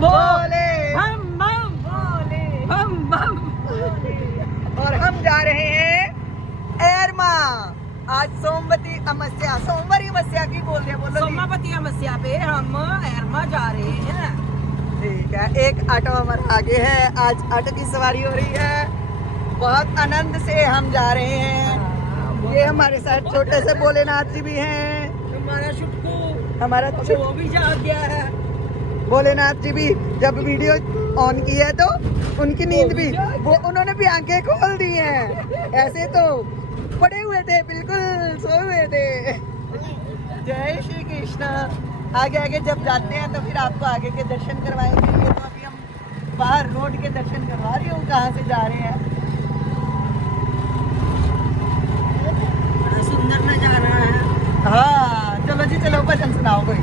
भोले, हम बम भोले, हम बम भोले। और हम जा रहे हैं एरमा। आज सोमवती अमावस्या, सोमवारी अमावस्या की बोल रहे हैं, बोलो। सोमावती अमावस्या पे हम एरमा जा रहे हैं। ठीक है, एक ऑटो हमारा आगे है। आज ऑटो की सवारी हो रही है। बहुत आनंद से हम जा रहे हैं। ये हमारे साथ छोटे से भोलेनाथ जी भी हैं। हमारा छुटकू, हमारा वो भी जा गया है। भोलेनाथ जी भी जब वीडियो ऑन की है तो उनकी नींद भी, वो उन्होंने भी आंखें खोल दी हैं। ऐसे तो पड़े हुए थे, बिल्कुल सोए हुए थे। जय श्री कृष्ण। आगे आगे जब जाते हैं तो फिर आपको आगे के दर्शन करवाएंगे। ये तो अभी हम बाहर रोड के दर्शन करवा रही हूँ, कहाँ से जा रहे हैं। बड़ा सुंदर नजारा है। हाँ चलो जी, चलो भजन सुनाओ कोई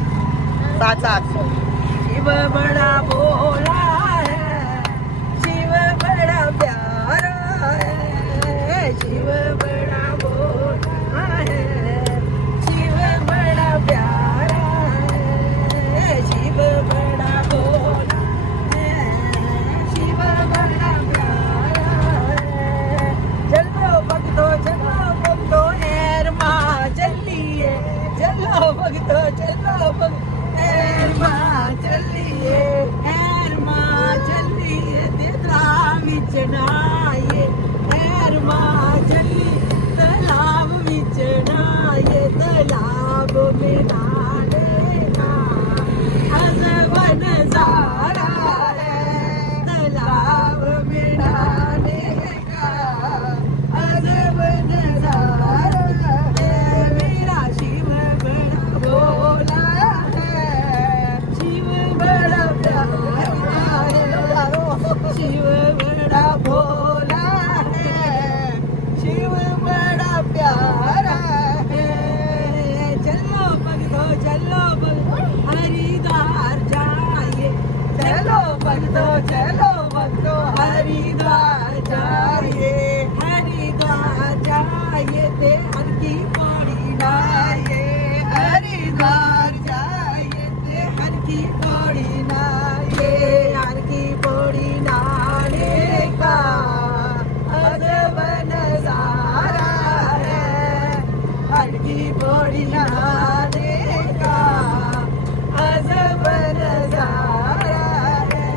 साथ साथ। शिव बड़ा भोला है, शिव बड़ा प्यारा है, शिव बड़ा भोला है, शिव बड़ा प्यारा है, शिव बड़ा भोला है, शिव बड़ा प्यारा है। चलो भक्तो एरमा चलिए, चलो भक्तो एरमा चलिए, एरमा चलिए, तालाब विच नहाइए, एरमा चलिए, तालाब विच नहाइए, तालाब में नहाने का अजब नजारा है, तालाब में नहाने का अजब नजारा है। मेरा शिव बड़ा भोला है, शिव बड़ा प्यारा है, शिव बड़ा भोला है, शिव बड़ा प्यारा है। चलो भक्तो हरिद्वार जाइए, चलो भक्तो हरिद्वार जाइए, हरिद्वार जाइए ते हर की पौड़ी लाइए, हरिद्वार जाइए ते हर की पौड़ी लाइए, हर की पौड़ी लाने का अजब नजारा है, हर की पौड़ी लाने का अजब नजारा है।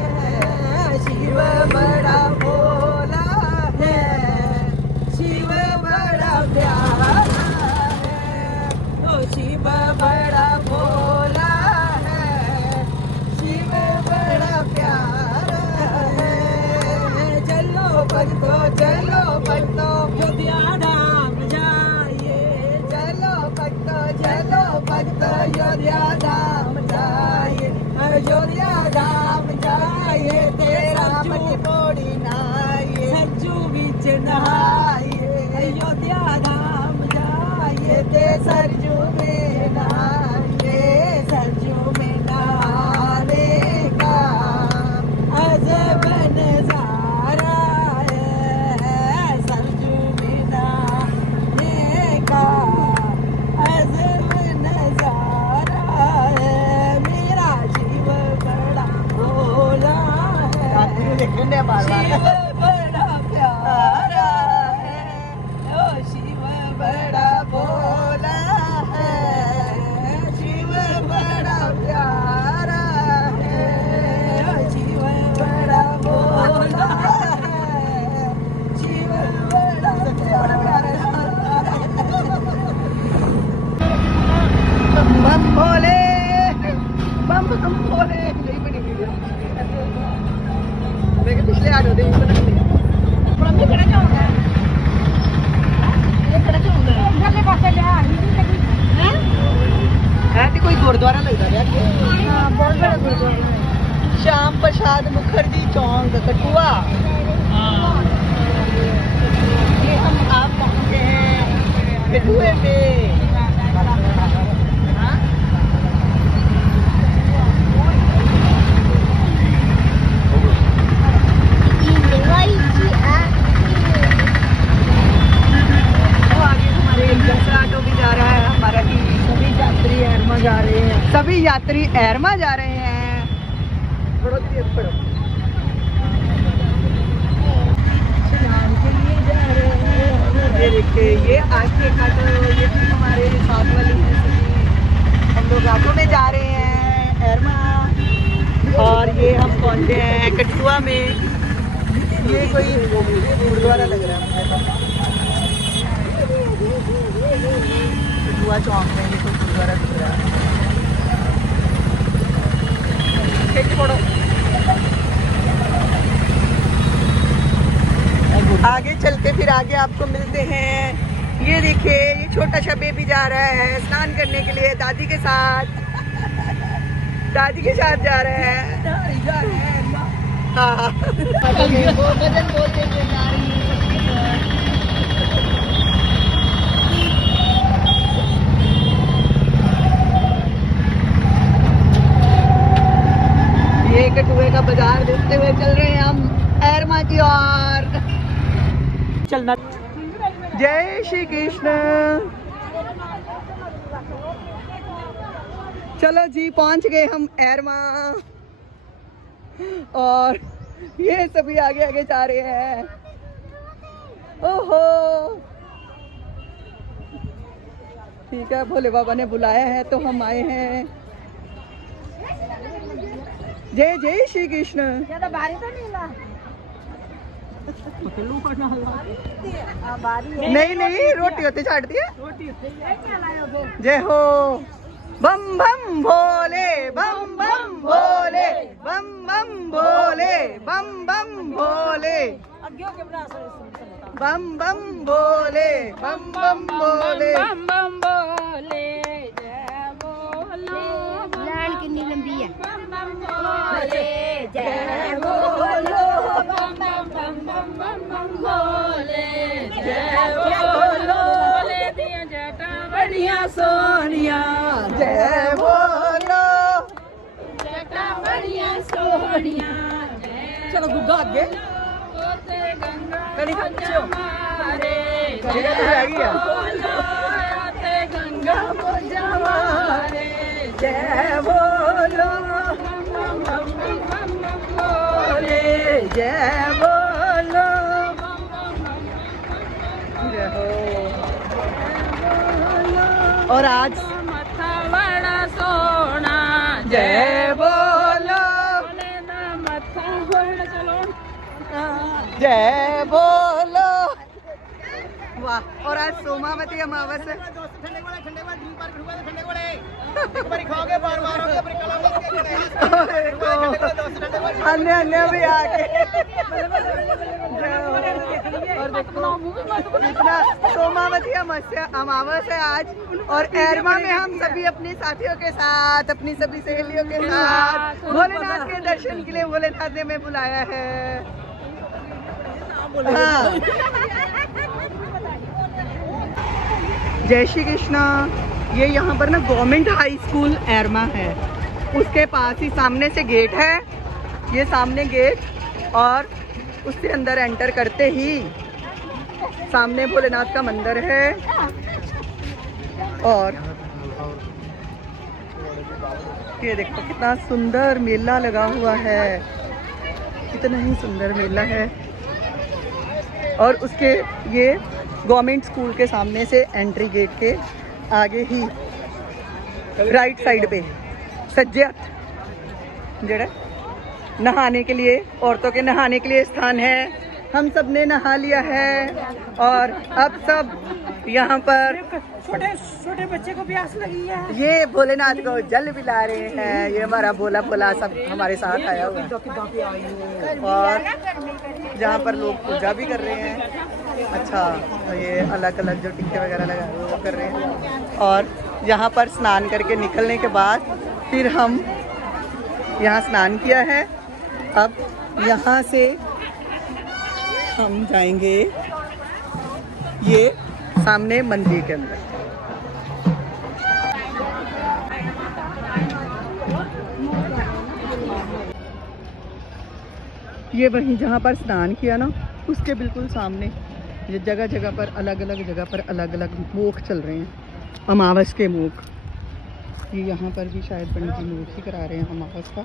शिव बड़ा भोला है, शिव बड़ा प्यारा है, ओ शिव बड़ा भोला है, शिव बड़ा प्यारा है। चलो भक्तो अयोध्या धाम जाइए, चलो भक्तो अयोध्या धाम जाइए, अयोध्या धाम जाइए, तेरा की पौड़ी नहाइए, सरजू बीच नहाइए, अयोध्या धाम जाइए, ते सरजू में नहाइए, सरजू में नहाने का अजब नजारा है, सरजू में नहाने का अजब नजारा है। मेरा शिव बड़ा भोला है, शिव बड़ा प्यारा है, ओ शिव बड़ा भोला है, शिव बड़ा प्यारा है, ओ शिव बड़ा भोला है, शिव बड़ा प्यारा है। बम भोले, बम भोले। नहीं बनी वीडियो, मैं पिछले ऑटो दे खड़ा जाऊंगा, ये खड़ा जाऊंगा उधरले पासे ले आ हैं है तो कोई गुरुद्वारा लगता है। हां बहुत बड़ा गुरुद्वारा। श्याम प्रसाद मुखर्जी चौक कठुआ। ये हम आप पहुंचे हैं कठुए पे। सभी यात्री एरमा जा रहे हैं। पढ़ो दीदी, अब पढ़ो। ये देखिए, ये आगे का तो ये भी हमारे साथ वाली है सभी। हम लोग ऑटो में जा रहे हैं एरमा, और ये हम पहुंचे हैं कठुआ में। ये कोई गुरुद्वारा लग रहा है कठुआ चौक में, ये कोई गुरुद्वारा दिख रहा है। आगे चलते फिर आगे आपको मिलते हैं। ये देखिए, ये छोटा सा बेबी जा रहा है स्नान करने के लिए दादी के साथ। दादी के साथ जा रहे हैं। हाँ, भजन बोलते हुए जा रही है। ये कठुए का बाजार देखते हुए चल रहे हैं हम एरमा की ओर। चलना। जय श्री कृष्ण। चलो जी, पहुंच गए हम एरमा, और ये सभी आगे आगे जा रहे हैं। ओहो, ठीक है, भोले बाबा ने बुलाया है तो हम आए हैं। जय जय श्री कृष्ण। नहीं नहीं, रोटी होती छाट दिए। जय हो। बम बम भोले, बम बम भोले, बम बम भोले, बम बम भोले, बम बम भोले, बम बम भोले, बम बम बोले, जय बोलो। लाल कितनी लंबी है। बम बम बोले, जय बोलो। बम बम बम बम बम बम बोले, जय बोलो। बोले दिया जटा बढ़िया सोनिया, जय बोलो। जटा बढ़िया सोनिया। चलो गुग्गा आगे। कड़ी खच्चो। कड़ी तो रह गई है। गंगा जमारे, जय बोलो। बोले, जय बोलो। जय हो। और आज मथा बड़ा सोना, जय बोलो। बोले ना मथा बड़ा, चलो जय बोलो। वाह, और आज सोमावती अमावस्या। अन्य अन्य भी आके, और देखो इतना सोमावती अमावस्या है आज, और एरमा में हम सभी अपने साथियों के साथ, अपनी सभी सहेलियों के साथ भोलेनाथ के दर्शन के लिए भोलेनाथ ने हमें बुलाया है। हाँ। जय श्री कृष्णा। ये यहाँ पर ना गवर्नमेंट हाई स्कूल एरमा है, उसके पास ही सामने से गेट है। ये सामने गेट, और उससे अंदर एंटर करते ही सामने भोलेनाथ का मंदिर है। और ये देखो कितना सुंदर मेला लगा हुआ है, कितना ही सुंदर मेला है। और उसके ये गवर्नमेंट स्कूल के सामने से एंट्री गेट के आगे ही राइट साइड पे सज्जे जेड़ा नहाने के लिए, औरतों के नहाने के लिए स्थान है। हम सब ने नहा लिया है, और अब सब यहाँ पर छोटे बच्चे को प्यास लगी है। ये भोलेनाथ को जल पिला रहे हैं। ये हमारा भोला भोला सब हमारे साथ आया हुआ है, और जहाँ पर लोग पूजा भी कर रहे हैं। अच्छा, तो ये अलग अलग जो टीके वगैरह लगा वो कर रहे हैं। और यहाँ पर स्नान करके निकलने के बाद फिर हम यहाँ स्नान किया है, अब यहाँ से हम जाएंगे ये सामने मंदिर के अंदर। ये वहीं जहाँ पर स्नान किया ना, उसके बिल्कुल सामने ये जगह जगह पर अलग अलग मुख चल रहे हैं, अमावस के मुख। ये यहाँ पर भी शायद पंडित जी मुख ही करा रहे हैं अमावस का।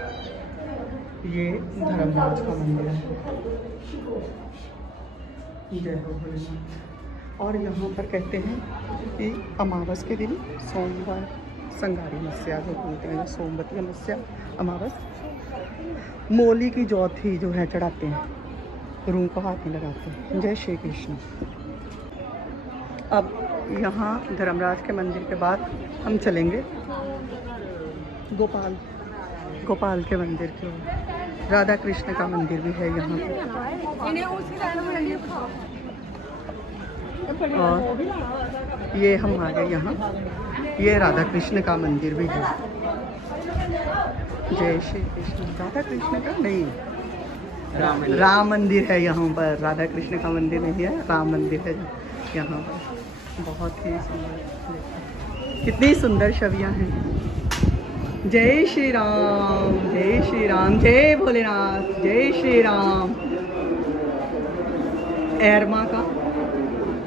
ये धर्मराज का मंदिर है। जय हो भोलेनाथ। और यहाँ पर कहते हैं कि अमावस के दिन सोमवार संगारी मत्स्या जो बोलते हैं, सोमवती मत्स्या अमावस, मोली की चौथी जो है चढ़ाते हैं, रूह को हाथ में लगाते हैं। जय श्री कृष्ण। अब यहाँ धर्मराज के मंदिर के बाद हम चलेंगे गोपाल के मंदिर की ओर। राधा कृष्ण का मंदिर भी है यहाँ पर। और ये हम आ गए यहाँ, ये राधा कृष्ण का मंदिर भी है। जय श्री कृष्ण। राधा कृष्ण का नहीं, राम मंदिर है यहाँ पर। राधा कृष्ण का मंदिर नहीं है, राम मंदिर है यहाँ पर। बहुत ही सुंदर, कितनी सुंदर छवियाँ हैं। जय श्री राम, जय श्री राम, जय भोलेनाथ, जय श्री राम। एरमा का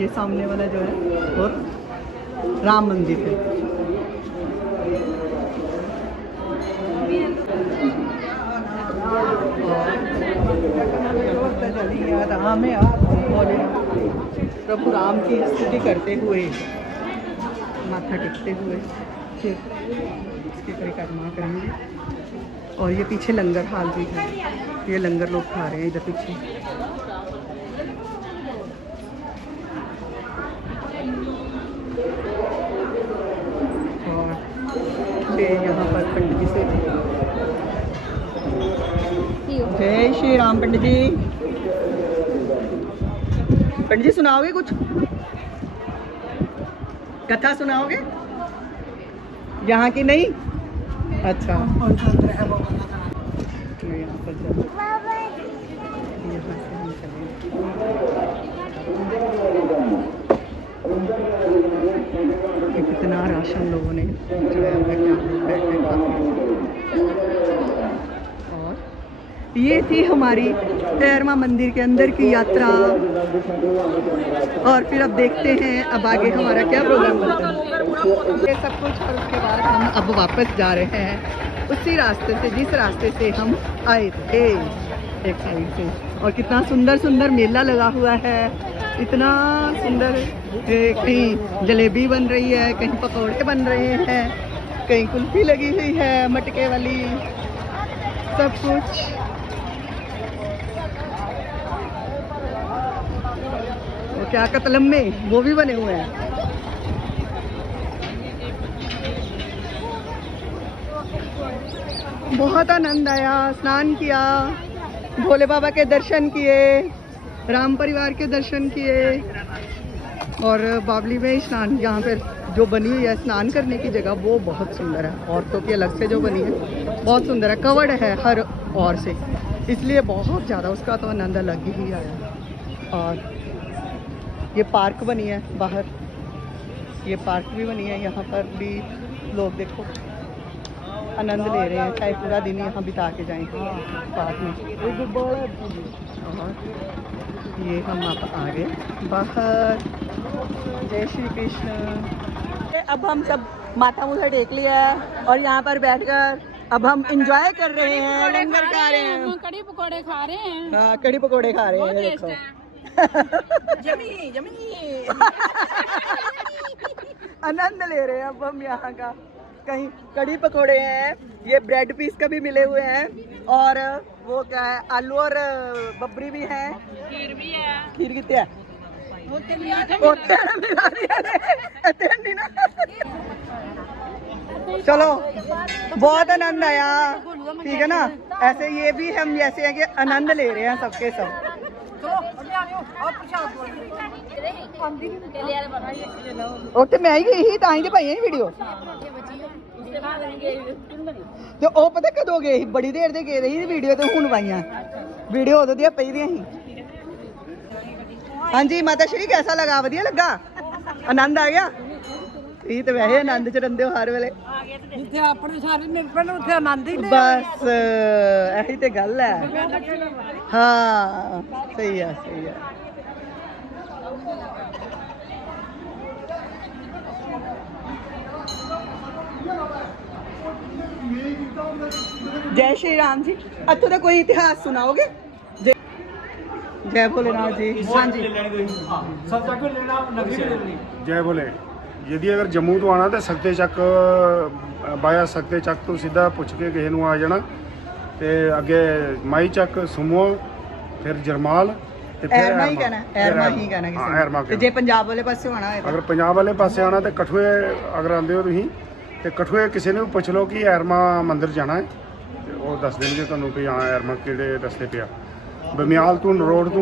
ये सामने वाला जो है और राम मंदिर है। प्रभु राम की स्तुति करते हुए, माथा टेकते हुए फिर इसकी परिक्रमा करेंगे। और ये पीछे लंगर हाल भी है, ये लंगर लोग खा रहे हैं इधर पीछे। और ये यहाँ पर पंडित जी से, जय श्री राम। पंडित जी सुनाओगे कुछ? कथा सुनाओगे? यहाँ की नहीं? अच्छा, तो यहाँ पर यहाँ से हम चलेंगे। कितना राशन लोगों ने चढ़ाया हुआ है, क्या लोग बैठे और ये थी हमारी एरमा मंदिर के अंदर की यात्रा। और फिर अब देखते हैं अब आगे हमारा क्या प्रोग्राम बनता है। ये सब कुछ, और उसके बाद हम अब वापस जा रहे हैं उसी रास्ते से जिस रास्ते से हम आए थे, एक साइड से। और कितना सुंदर सुंदर मेला लगा हुआ है, इतना सुंदर। कहीं जलेबी बन रही है, कहीं पकौड़े बन रहे हैं, कहीं कुल्फी लगी हुई है मटके वाली, सब कुछ। वो क्या कतलम में वो भी बने हुए हैं। बहुत आनंद आया, स्नान किया, भोले बाबा के दर्शन किए, राम परिवार के दर्शन किए। और बावली में स्नान, यहाँ पर जो बनी हुई है स्नान करने की जगह, वो बहुत सुंदर है। औरतों की अलग से जो बनी है बहुत सुंदर है, कवर्ड है हर ओर से, इसलिए बहुत ज़्यादा उसका तो आनंद अलग ही आया। और ये पार्क बनी है बाहर, ये पार्क भी बनी है, यहाँ पर भी लोग देखो आनंद ले रहे हैं, चाहे पूरा दिन यहाँ बिता के जाएं पार्क में। और ये हम आप आ गए बाहर। जय श्री कृष्ण। अब हम सब माथा मुँह टेक लिया है और यहाँ पर बैठकर अब हम इंजॉय कर रहे हैं, लंगर खा रहे हैं, कड़ी पकोड़े खा रहे हैं। हाँ, कड़ी पकोड़े खा रहे हैं, देखो जमी जमी आनंद ले रहे हैं अब हम यहाँ का। कहीं कड़ी पकोड़े हैं, ये ब्रेड पीस का भी मिले हुए हैं, और वो क्या है, आलू और बबरी भी है, खीर भी है। खीर कितने है? चलो, बहुत आनंद आया, ठीक है ना। ऐसे ये भी हम जैसे हैं कि आनंद ले रहे हैं सबके सब। ਉੱਥੇ ਮੈਂ ਹੀ ਗਈ ਸੀ ਤਾਂ ਹੀ ਤੇ ਪਾਈਆਂ ਸੀ ਵੀਡੀਓ। ਤੇ ਉਹ ਪਤਾ ਕਦੋਂ ਗਏ ਸੀ, ਬੜੀ ਦੇਰ ਦੇ ਗਏ ਸੀ ਵੀਡੀਓ ਤੇ ਹੁਣ ਪਾਈਆਂ ਵੀਡੀਓ ਉਦੋਂ ਦੀਆਂ ਪਈਆਂ ਸੀ। ਹਾਂਜੀ ਮਾਤਾ ਸ਼੍ਰੀ, कैसा लगा? ਵਧੀਆ ਲੱਗਾ, ਆਨੰਦ ਆ ਗਿਆ। ਇਹ ਤਾਂ ਵੈਸੇ ਆਨੰਦ ਚ ਰਹਿੰਦੇ ਹੋ ਹਰ ਵੇਲੇ, ਜਿੱਥੇ ਆਪਣੇ ਸਾਰੇ ਨਿਰਪਣ ਉੱਥੇ ਆਨੰਦ ਹੀ ਬਸ ਇਹੀ ਤੇ ਗੱਲ ਹੈ। ਹਾਂ ਸਹੀ ਹੈ, ਸਹੀ ਹੈ। जय श्री राम जी। इत्थों का कोई इतिहास सुनाओगे? जय भोलेनाथ जी। हाँ जी। जय भोले। यदि अगर जम्मू तो आना तो सकते चक बाया सकते चक तो सीधा पुछ के किसी नूं आ जाना ते अगे माई चक सुमो फिर जरमाल ते फिर एरमा ही कहना, एरमा ही कहना किसी ने। एरमा ते जे पंजाब वाले पासे आना है अगर पंजाब वाले पासे आना तो कठुए अगर आंदे हो तुसीं ते कठुए किसी ने भी पुछ लो कि एरमा मंदिर जाना है ते वो दस देंगे तुहानूं कि हाँ एरमा किहड़े रस्ते पे आ। बमियाल तो रोड तो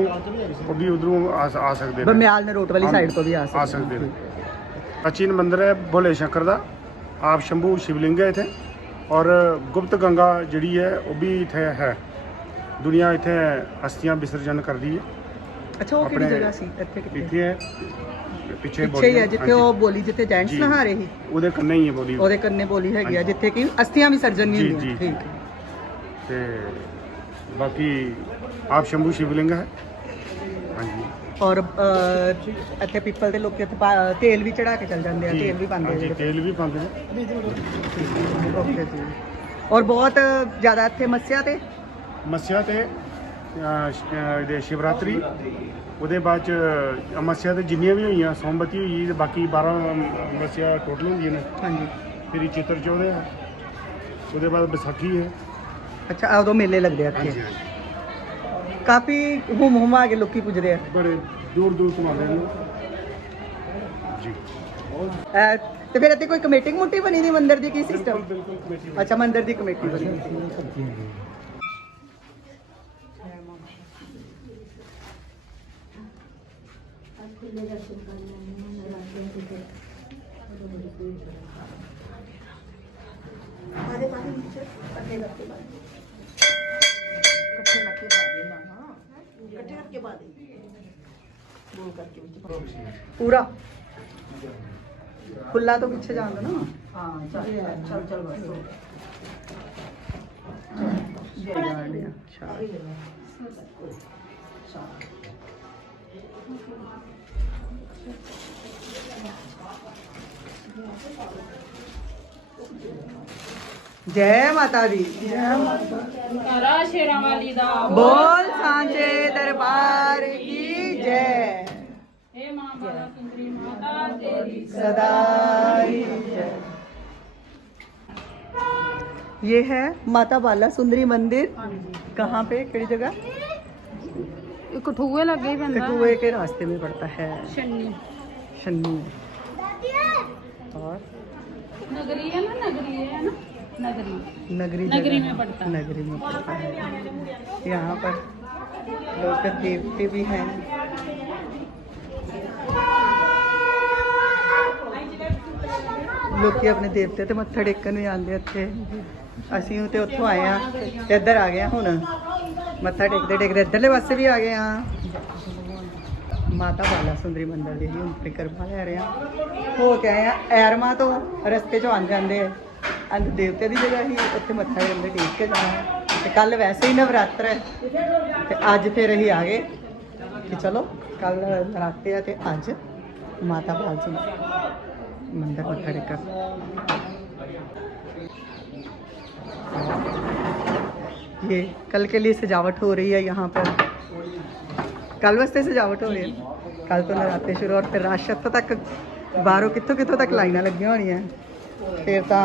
वो भी उधरों आ सकते हैं। बमियाल ने रोड वाली साइड तो भी आ सकते हैं। प्राचीन मंदिर है भोले शंकर का, आप शंभू शिवलिंग है इतने और गुप्त गंगा जी है वो भी इतने है। दुनिया इतने हस्तियां विसर्जन कर दी है। अच्छा वो किहड़ी जगह सी? इत्थे है पिछे ਪਿੱਛੇ ਹੀ ਹੈ ਜਿੱਥੇ ਉਹ ਬੋਲੀ ਜਿੱਥੇ ਜੈਂਟਸ ਨਹਾ ਰਹੇ ਸੀ ਉਹਦੇ ਕੰਨੇ ਹੀ ਹੈ ਬੋਲੀ, ਉਹਦੇ ਕੰਨੇ ਬੋਲੀ ਹੈਗੀ ਆ ਜਿੱਥੇ ਕਿ ਅਸਥੀਆਂ ਵਿਸਰਜਨ ਨਹੀਂ ਹੁੰਦੀਆਂ। ਠੀਕ ਹੈ। ਤੇ ਬਾਕੀ ਆਪ ਸ਼ੰਭੂ ਸ਼ਿਵਲਿੰਗ ਹੈ। ਹਾਂਜੀ। ਔਰ ਇੱਥੇ ਪੀਪਲ ਦੇ ਲੋਕ ਇੱਥੇ ਤੇਲ ਵੀ ਚੜਾ ਕੇ ਚੱਲ ਜਾਂਦੇ ਆ, ਤੇਲ ਵੀ ਪਾਉਂਦੇ ਹਾਂਜੀ ਆ। ਤੇਲ ਵੀ ਪਾਉਂਦੇ ਨੇ। ਓਕੇ ਜੀ। ਔਰ ਬਹੁਤ ਜ਼ਿਆਦਾ ਇੱਥੇ ਮੱਸਿਆ ਤੇ ਇਹਦੇ ਸ਼ਿਵਰਾਤਰੀ ਉਹਦੇ ਬਾਅਦ ਚ ਮੱਸਿਆ ਤੇ ਜਿੰਨੀਆਂ ਵੀ ਹੋਈਆਂ ਸੋਮਵਤੀ ਹੋਈ ਤੇ ਬਾਕੀ 12 ਮੱਸਿਆ ਟੋਟਲ ਹੁੰਦੀਆਂ ਨੇ। ਹਾਂਜੀ। ਫਿਰ ਚਿੱਤਰ ਚੌਦੇ ਆ, ਉਹਦੇ ਬਾਅਦ ਵਿਸਾਖੀ ਹੈ। ਅੱਛਾ ਉਦੋਂ ਮੇਲੇ ਲੱਗਦੇ ਆ ਇੱਥੇ ਕਾਫੀ ਹੁਮ ਆ ਕੇ ਲੋਕੀ ਪੁੱਜਦੇ ਆ, ਬੜੇ ਦੂਰ ਦੂਰ ਤੋਂ ਆਉਂਦੇ ਨੇ ਜੀ। ਤੇ ਫਿਰ ਇੱਥੇ ਕੋਈ ਕਮੇਟੀ ਮੁੱਟੀ ਬਣੀ ਦੀ ਮੰਦਿਰ ਦੀ ਕੀ ਸਿਸਟਮ? ਬਿਲਕੁਲ ਕਮੇਟੀ। ਅੱਛਾ ਮੰਦਿਰ ਦੀ ਕਮੇਟੀ ਬਣੀ ਹੋਈ। पूरा खुला तो पीछे जान दो ना। हाँ चल चल बस। जय माता दी। शेरा वाली दा बोल सांचे दरबार की जय। हे मां बाला सुंदरी माता तेरी सदा ही जय। ये है माता बाला सुंदरी मंदिर। कहाँ पे, किहड़ी जगह? कठुए लगे ही बंदा कठुए के रास्ते में पड़ता है, शन्नी शन्नी। और नगरी है ना, नगरी है ना, नगरी नगरी नगरी जगह में है, पड़ता है। नगरी में पड़ता है। यहाँ पर लोक देवते भी हैं। लोग अपने देवते ते मत्था टेकन भी आते इत्थे। ਅਸੀਂ ਤੇ ਉੱਥੋਂ ਆਏ ਆ ਤੇ ਇੱਧਰ ਆ ਗਏ ਹੁਣ ਮੱਥਾ ਟੇਕਦੇ ਟੇਕਦੇ ਇੱਧਰਲੇ ਪਾਸੇ ਵੀ ਆ ਗਏ ਆ। ਮਾਤਾ ਬਾਲਾ ਸੁੰਦਰੀ ਮੰਦਿਰ ਦੀ ਹੁਣ ਪਰਿਕਰਮਾ ਲੈ ਰਹੇ ਆ। ਹੋ ਕੇ ਆਏ ਆ ਐਰਮਾ ਤੋਂ, ਰਸਤੇ 'ਚੋਂ ਆਉਂਦੇ ਜਾਂਦੇ ਅੰਦ ਦੇਵਤੇ ਦੀ ਜਗ੍ਹਾ ਹੀ ਉੱਥੇ ਮੱਥਾ ਜਾਂਦੇ ਟੇਕ ਕੇ ਜਾਣਾ। ਤੇ ਕੱਲ ਵੈਸੇ ਹੀ ਨਵਰਾਤਰ ਹੈ ਤੇ ਅੱਜ ਫਿਰ ਅਸੀਂ ਆ ਗਏ ਕਿ ਚਲੋ ਕੱਲ ਨਰਾਤੇ ਆ ਤੇ ਅੱਜ ਮਾਤਾ ਬਾਲਾ ਸੁੰਦਰੀ ਮੰਦਿਰ मत्था टेकर। ये कल के लिए सजावट हो रही है यहाँ पर, कल वास्ते सजावट हो रही है। कल तो नराते शुरू और फिर रात शत तक बाहरों कितों तक लाइना लगी होनी है। फिर तो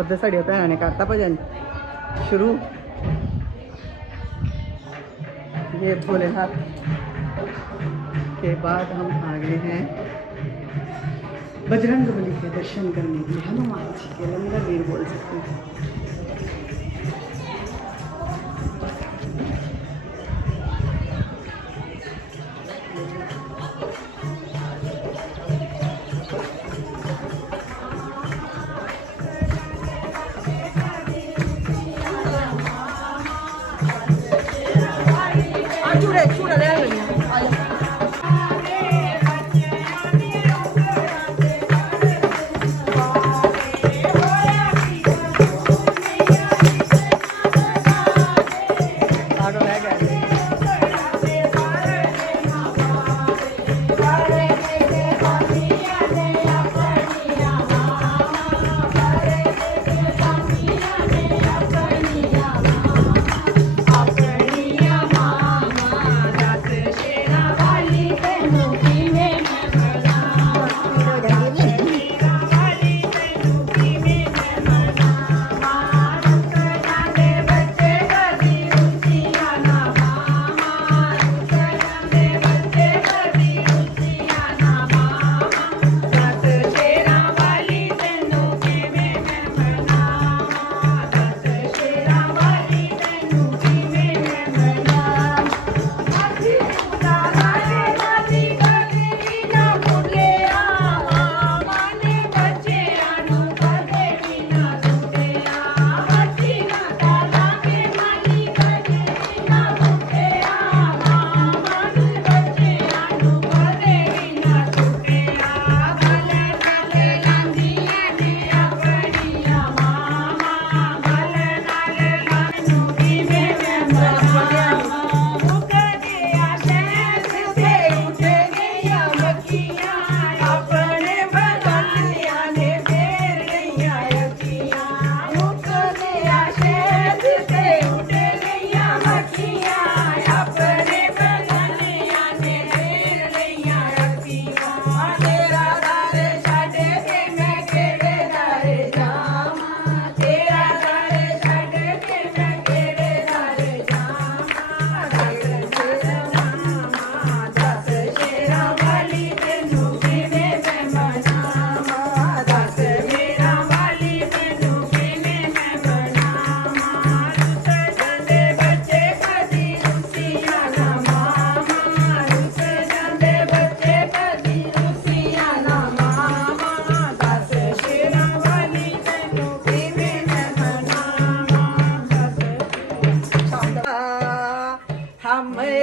उधर साड़िया भैन ने करता भजन शुरू। ये भोलेनाथ के बाद हम आ गए हैं बजरंग बली के दर्शन करने के लिए। हनुमान जी के लंगर वीर बोल सकते हैं। चूड़ा ले लेंगे।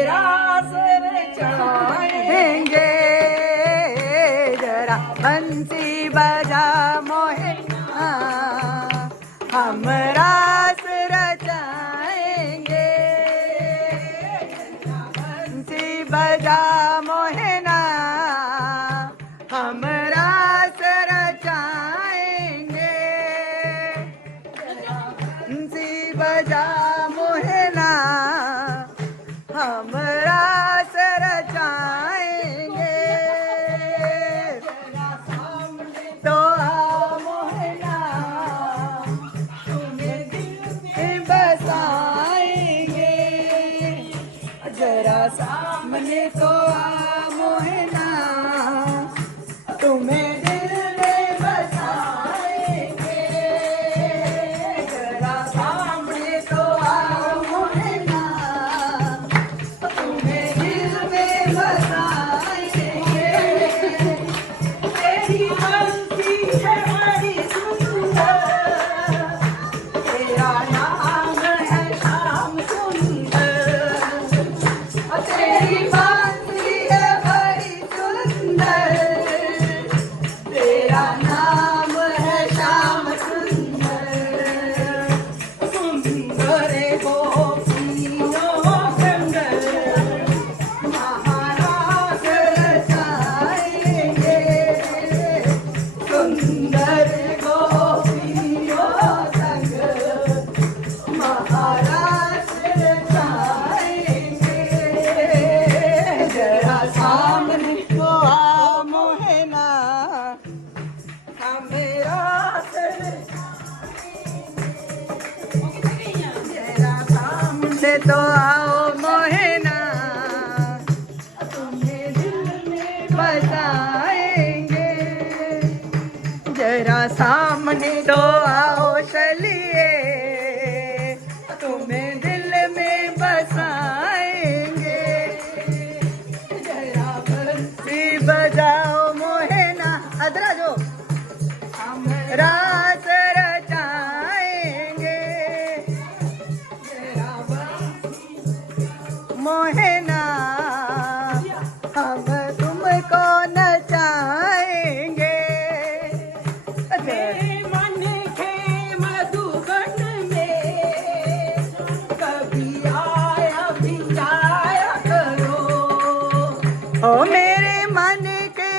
रास रचाएंगे जरा बंसी बजा मोहिना हम रास रचाएंगे बंसी बजा मोहिना हम रास रचाएंगे बंसी बजा मोहिना हम रास रचाएंगे तो आ मोहना तुम्हें दिल में बसाएंगे जरा सामने तो आ मोहना तुम्हें दिल में बसाएंगे जरा सामने तो आ मोहना तुम्हें दिल में बसाएंगे तेरी बंसी है बड़ी सुंदर तेरा नाम है श्याम सुंदर तेरी बंसी है बड़ी सुंदर तेरा नाम है श्याम सुंदर सुंदर गोपियों सुंदर महाराज रचाएंगे सुंदर गोपियों संग महाराज रचाएंगे जरा सामने को आ मोहना हमें रास जरा सामने तो आओ मोहना तुम्हें दिल में बसाएंगे जरा सामने तो आओ चलिए तुम्हें दिल में बसाएंगे जरा बंसी बजाओ मोहना अदरा जो हम रास रचाएंगे जरा मोहना हम तुमको नचाएंगे मेरे मन के मधुबन में कभी आया भी जाया करो ओ मेरे मन के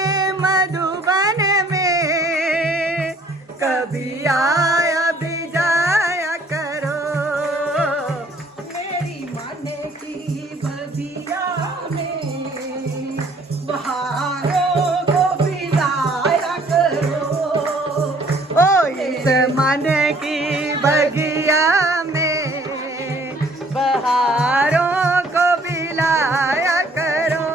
मधुबन में कभी आया भी जाया करो मेरी मन की बगिया में बहारों को बिलाया करो ओ इस मन की बगिया में बहारों को बिलाया करो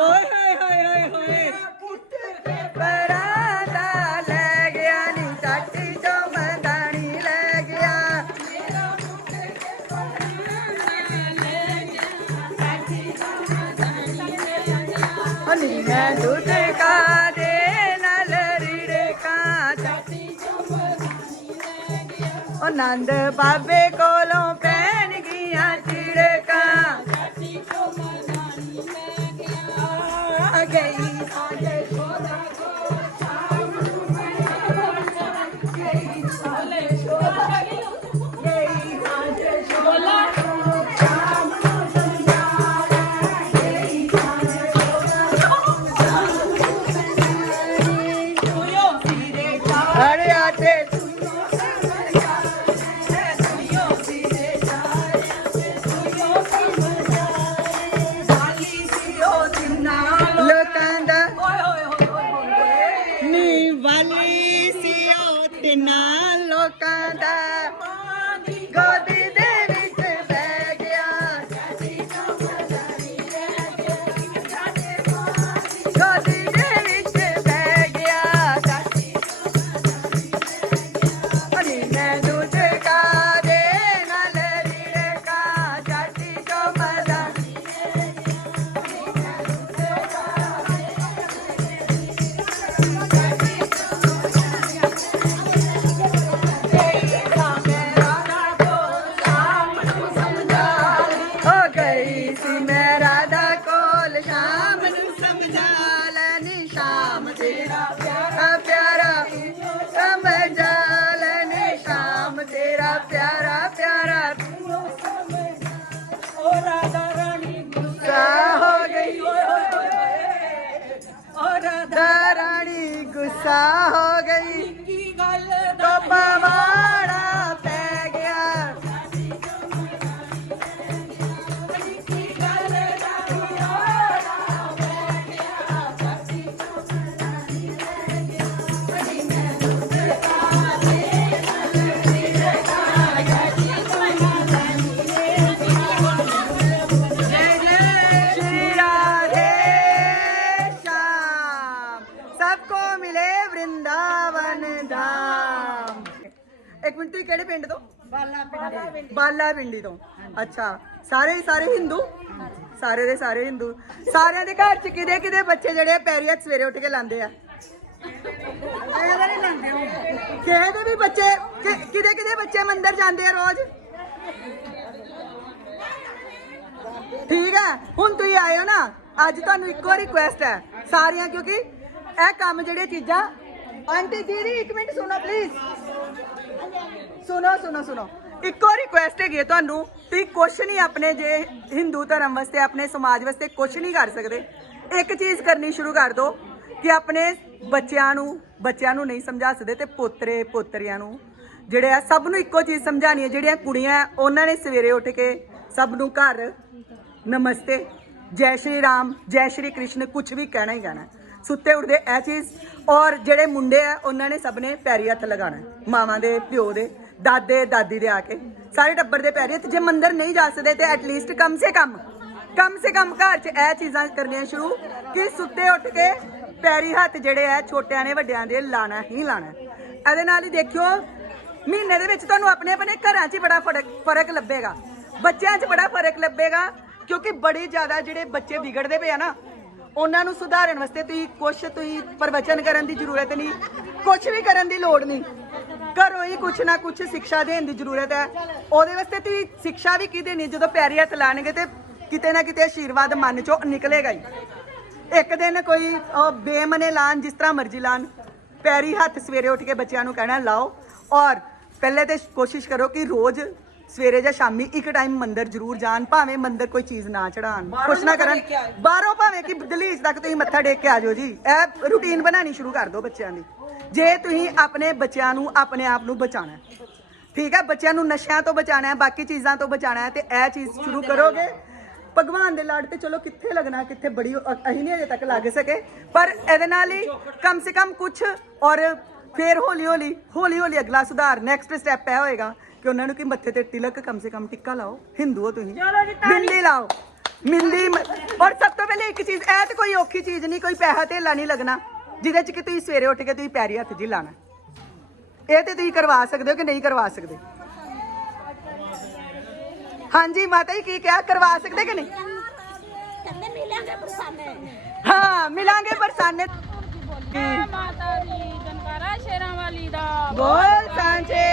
ਓਏ ਹੋਏ ਹੋਏ ਹੋਏ ਹੋਏ ਪਰਾਂਦਾ ਲੈ ਗਿਆ ਨੀ ਚਾਟੀ ਚੋਂ ਮਦਾਨੀ ਲੈ ਗਿਆ ਨੀ ਮੈਂ ਦੁੱਧ ਕਾ ਦੇ ਨਾਲ ਰਿੜਕਾ ਚਾਟੀ ਚੋਂ ਮਦਾਨੀ ਲੈ ਗਿਆ ਉਹ ਨੰਦ ਬਾਬੇ ਕੋਲੋਂ ਪੈਣ ਗਈਆਂ ਚਿੜਕਾਂ ਚਾਟੀ ਚੋਂ ਮਦਾਨੀ ਲੈ ਗਿਆ ਆ ਗਈ ਸਾਡੇ ਸ਼ੋਲਾ ਕੋ ਸ਼ਾਮ ਨੂੰ ਗਈ ਸਾਲੇ ਸ਼ੋਲਾ ਗਈ ਸਾਡੇ ਸ਼ੋਲਾ ਕੋ ਸ਼ਾਮ ਨੂੰ ਸਮਝਾ ਗਈ ਸਾਡੇ ਸ਼ੋਲਾ ਤੁਯੋ ਸਿਰੇ ਚਾੜੇ ਆਤੇ ਤੁਯੋ ਸਮਝਾ ਤੁਯੋ ਸਿਰੇ ਚਾੜੇ ਤੁਯੋ ਸਮਝਾ ਸਾਲੀ ਸਿਓ ਤਿੰਨਾ ਲੋਕਾਂ ਦਾ ਨੀ ਵਾਲੀ ਸਿਓ ਤਿੰਨਾਂ ਲੋਕਾਂ ਦਾ ਗੋਦੀ ਦੇ ਵਿੱਚ ਬਹਿ ਗਿਆ ਗੋਦੀ ਦੇ ਵਿੱਚ ਬਹਿ ਗਿਆ ਨੀ ਮੈਂ ਦੁੱਧ ਕਾ ਦੇ ਨਾਲ ਰਿੜਕਾ ਚਾਟੀ ਚੋਂ ਮਦਾਨੀ ਹੋ ਗਈ ਸੀ ਮੈਂ ਰਾਧਾ ਕੋਲ ਸ਼ਾਮ ਨੂੰ ਸਮਝਾ ਲੈਣੀ ਸ਼ਾਮ ਤੇਰਾ ਪਿਆਰਾ ਪਿਆਰਾ ਸਮਝਾ ਲੈਣੀ ਸ਼ਾਮ ਤੇਰਾ ਪਿਆਰਾ ਪਿਆਰਾ ਓ ਰਾਧਾ ਰਾਣੀ ਗੁੱਸਾ ਹੋ ਗਈ ਓ ਰਾਧਾ ਰਾਣੀ ਗੁੱਸਾ ਹੋ ਗਈ ਕੀ ਗੱਲ ਦਾ ਪਵਾੜਾ ਪੈ ਗਿਆ श्री राधे श्याम सबको मिले वृंदावन धाम। एक मिनट, ਤੁਸੀਂ ਕਿਹੜੇ ਪਿੰਡ ਤੋਂ? ਬਾਲਾ ਪਿੰਡੀ ਤੋਂ। ਅੱਛਾ, ਸਾਰੇ ਹਿੰਦੂ? ਸਾਰੇ ਦੇ ਸਾਰੇ ਹਿੰਦੂ। ਸਾਰਿਆਂ ਦੇ ਘਰ ਚ ਕਿਹਦੇ ਕਿਹਦੇ ਬੱਚੇ ਜਿਹੜੇ ਪੈਰੀ ਹੱਥ ਸਵੇਰੇ ਉੱਠ ਕੇ ਲਾਉਂਦੇ ਆ? ਕਿਸੇ ਦੇ ਵੀ ਬੱਚੇ ਕਿਹਦੇ ਕਿਹਦੇ ਬੱਚੇ ਮੰਦਿਰ ਜਾਂਦੇ ਆ ਰੋਜ਼? ਠੀਕ ਹੈ, ਹੁਣ ਤੁਸੀਂ ਆਏ ਹੋ ਨਾ, ਅੱਜ ਤੁਹਾਨੂੰ ਇੱਕੋ ਰਿਕੁਐਸਟ ਹੈ ਸਾਰੀਆਂ, ਕਿਉਂਕਿ ਇਹ ਕੰਮ ਜਿਹੜੇ ਚੀਜ਼ਾਂ ਆਂਟੀ ਦੀਦੀ ਇੱਕ ਮਿੰਟ ਸੁਣੋ ਪਲੀਜ਼, ਸੁਣੋ ਇੱਕੋ ਰਿਕੁਐਸਟ ਹੈਗੀ ਤੁਹਾਨੂੰ, ਤੁਸੀਂ ਕੁਛ ਨਹੀਂ ਆਪਣੇ ਜੇ ਹਿੰਦੂ ਧਰਮ ਵਾਸਤੇ ਆਪਣੇ ਸਮਾਜ ਵਾਸਤੇ ਕੁਛ ਨਹੀਂ ਕਰ ਸਕਦੇ, ਇੱਕ ਚੀਜ਼ ਕਰਨੀ ਸ਼ੁਰੂ ਕਰ ਦਿਓ ਕਿ ਆਪਣੇ ਬੱਚਿਆਂ ਨੂੰ ਨਹੀਂ ਸਮਝਾ ਸਕਦੇ ਤੇ ਪੋਤਰੇ ਪੋਤਰੀਆਂ ਨੂੰ ਜਿਹੜੇ ਆ ਸਭ ਨੂੰ ਇੱਕੋ ਚੀਜ਼ ਸਮਝਾਣੀ ਹੈ। ਜਿਹੜੀਆਂ ਕੁੜੀਆਂ ਉਹਨਾਂ ਨੇ ਸਵੇਰੇ ਉੱਠ ਕੇ ਸਭ ਨੂੰ ਘਰ ਨਮਸਤੇ, ਜੈ ਸ਼੍ਰੀ ਰਾਮ, ਜੈ ਸ਼੍ਰੀ ਕ੍ਰਿਸ਼ਨ ਕੁਛ ਵੀ ਕਹਿਣਾ ਹੀ ਕਹਿਣਾ, ਸੁੱਤੇ ਉੱਠਦੇ ਇਹ ਚੀਜ਼। ਔਰ ਜਿਹੜੇ ਮੁੰਡੇ ਆ ਉਹਨਾਂ ਨੇ ਸਭ ਨੇ ਪੈਰੀ ਹੱਥ ਲਗਾਉਣਾ, ਮਾਵਾਂ ਦੇ, ਪਿਓ ਦੇ, ਦਾਦੇ ਦਾਦੀ ਦੇ, ਆ ਕੇ ਸਾਰੇ ਟੱਬਰ ਦੇ ਪੈਰੀ ਹੱਥ। ਜੇ ਮੰਦਿਰ ਨਹੀਂ ਜਾ ਸਕਦੇ ਤੇ ਐਟਲੀਸਟ ਕਮ ਸੇ ਕਮ ਘਰ 'ਚ ਇਹ ਚੀਜ਼ਾਂ ਕਰਨੀਆਂ ਸ਼ੁਰੂ ਕਿ ਸੁੱਤੇ ਉੱਠ ਕੇ ਪੈਰੀ ਹੱਥ ਜਿਹੜੇ ਆ ਛੋਟਿਆਂ ਨੇ ਵੱਡਿਆਂ ਦੇ ਲਾਣਾ ਹੀ ਲਾਣਾ। ਇਹਦੇ ਨਾਲ ਹੀ ਦੇਖਿਓ ਮਹੀਨੇ ਦੇ ਵਿੱਚ ਤੁਹਾਨੂੰ ਆਪਣੇ ਘਰਾਂ 'ਚ ਬੜਾ ਫਰਕ ਲੱਭੇਗਾ, ਬੱਚਿਆਂ 'ਚ ਬੜਾ ਫਰਕ ਲੱਭੇਗਾ, ਕਿਉਂਕਿ ਬੜੀ ਜ਼ਿਆਦਾ ਜਿਹੜੇ ਬੱਚੇ ਵਿਗੜਦੇ ਪਏ ਆ ਨਾ, ਉਹਨਾਂ ਨੂੰ ਸੁਧਾਰਨ ਵਾਸਤੇ ਤੁਸੀਂ ਪ੍ਰਵਚਨ ਕਰਨ ਦੀ ਜ਼ਰੂਰਤ ਨਹੀਂ, ਕੁਛ ਵੀ ਕਰਨ ਦੀ ਲੋੜ ਨਹੀਂ, ਘਰੋਂ ਹੀ ਕੁਛ ਨਾ ਕੁਛ ਸਿੱਖਿਆ ਦੇਣ ਦੀ ਜ਼ਰੂਰਤ ਹੈ। ਉਹਦੇ ਵਾਸਤੇ ਤੁਸੀਂ ਸਿੱਖਿਆ ਵੀ ਕੀ ਦੇਣੀ, ਜਦੋਂ ਪੈਰੀ ਹੱਥ ਲਾਣਗੇ ਤੇ ਕਿਤੇ ਨਾ ਕਿਤੇ ਆਸ਼ੀਰਵਾਦ ਮਨ 'ਚੋਂ ਨਿਕਲੇਗਾ ਹੀ। ਇੱਕ ਦਿਨ ਕੋਈ ਬੇਮਨੇ ਲਾਣ, ਜਿਸ ਤਰ੍ਹਾਂ ਮਰਜ਼ੀ ਲਾਣ, ਪੈਰੀ ਹੱਥ ਸਵੇਰੇ ਉੱਠ ਕੇ ਬੱਚਿਆਂ ਨੂੰ ਕਹਿਣਾ ਲਾਓ। ਔਰ ਪਹਿਲੇ ਤੇ ਕੋਸ਼ਿਸ਼ ਕਰੋ ਕਿ ਰੋਜ਼ ਸਵੇਰੇ ਜਾਂ ਸ਼ਾਮੀ ਇੱਕ ਟਾਈਮ ਮੰਦਿਰ ਜ਼ਰੂਰ ਜਾਣ, ਭਾਵੇਂ ਮੰਦਿਰ ਕੋਈ ਚੀਜ਼ ਨਾ ਚੜਾਉਣ, ਕੁਛ ਨਾ ਕਰਨ, ਬਾਹਰੋਂ ਭਾਵੇਂ ਕਿ ਦਹਲੀਜ਼ ਤੱਕ ਤੁਸੀਂ ਮੱਥਾ ਟੇਕ ਕੇ ਆ ਜਾਓ ਜੀ। ਇਹ ਰੂਟੀਨ ਬਣਾਉਣੀ ਸ਼ੁਰੂ ਕਰ ਦਿਓ ਬੱਚਿਆਂ ਦੀ, ਜੇ ਤੁਸੀਂ ਆਪਣੇ ਬੱਚਿਆਂ ਨੂੰ ਆਪਣੇ ਆਪ ਨੂੰ ਬਚਾਉਣਾ, ਠੀਕ ਹੈ, ਬੱਚਿਆਂ ਨੂੰ ਨਸ਼ਿਆਂ ਤੋਂ ਬਚਾਉਣਾ ਹੈ, ਬਾਕੀ ਚੀਜ਼ਾਂ ਤੋਂ ਬਚਾਉਣਾ ਹੈ, ਤੇ ਇਹ ਚੀਜ਼ ਸ਼ੁਰੂ ਕਰੋਗੇ। ਭਗਵਾਨ ਦੇ ਲੜ ਤੇ ਚਲੋ ਕਿੱਥੇ ਲੱਗਣਾ, ਕਿੱਥੇ ਬੜੀ ਅਸੀਂ ਨਹੀਂ ਅਜੇ ਤੱਕ ਲੱਗ ਸਕੇ, ਪਰ ਇਹਦੇ ਨਾਲ ਹੀ ਕਮ ਸੇ ਕਮ ਕੁਛ। ਔਰ ਫਿਰ ਹੌਲੀ ਹੌਲੀ ਅਗਲਾ ਸੁਧਾਰ, ਨੈਕਸਟ ਸਟੈਪ ਇਹ ਹੋਏਗਾ ਕਿ ਉਹਨਾਂ ਨੂੰ ਕਿ ਮੱਥੇ ਤੇ ਤਿਲਕ, ਕਮ ਸੇ ਕਮ ਟਿੱਕਾ ਲਾਓ, ਹਿੰਦੂ ਹੋ ਤੁਸੀਂ, ਬਿੰਦੀ ਲਾਓ, ਮਿਲਦੀ ਔਰ ਸਭ ਤੋਂ ਪਹਿਲੇ ਇੱਕ ਚੀਜ਼, ਇਹ ਤੇ ਕੋਈ ਔਖੀ ਚੀਜ਼ ਨਹੀਂ, ਕੋਈ ਪੈਸਾ ਧੇਲਾ ਨਹੀਂ ਲੱਗਣਾ ਜਿਹਦੇ ਚ ਕਿ ਤੁਸੀਂ ਸਵੇਰੇ ਉੱਠ ਕੇ ਤੁਸੀਂ ਪੈਰੀ ਹੱਥ ਜੀ ਲਾਣਾ। ਇਹ ਤੇ ਤੁਸੀਂ ਕਰਵਾ ਸਕਦੇ ਹੋ ਕਿ ਨਹੀਂ ਕਰਵਾ ਸਕਦੇ? ਹਾਂਜੀ ਮਾਤਾ ਜੀ ਕੀ ਕਿਹਾ, ਕਰਵਾ ਸਕਦੇ ਕਿ ਨਹੀਂ? ਕਹਿੰਦੇ ਮਿਲਾਂਗੇ ਬਰਸਾਨੇ। ਹਾਂ ਮਿਲਾਂਗੇ ਬਰਸਾਨੇ। ਮਾਤਾ ਦੀ ਜਨਕਾਰਾ ਸ਼ੇਰਾਂ ਵਾਲੀ ਦਾ ਬੋਲ ਸਾਂਝੇ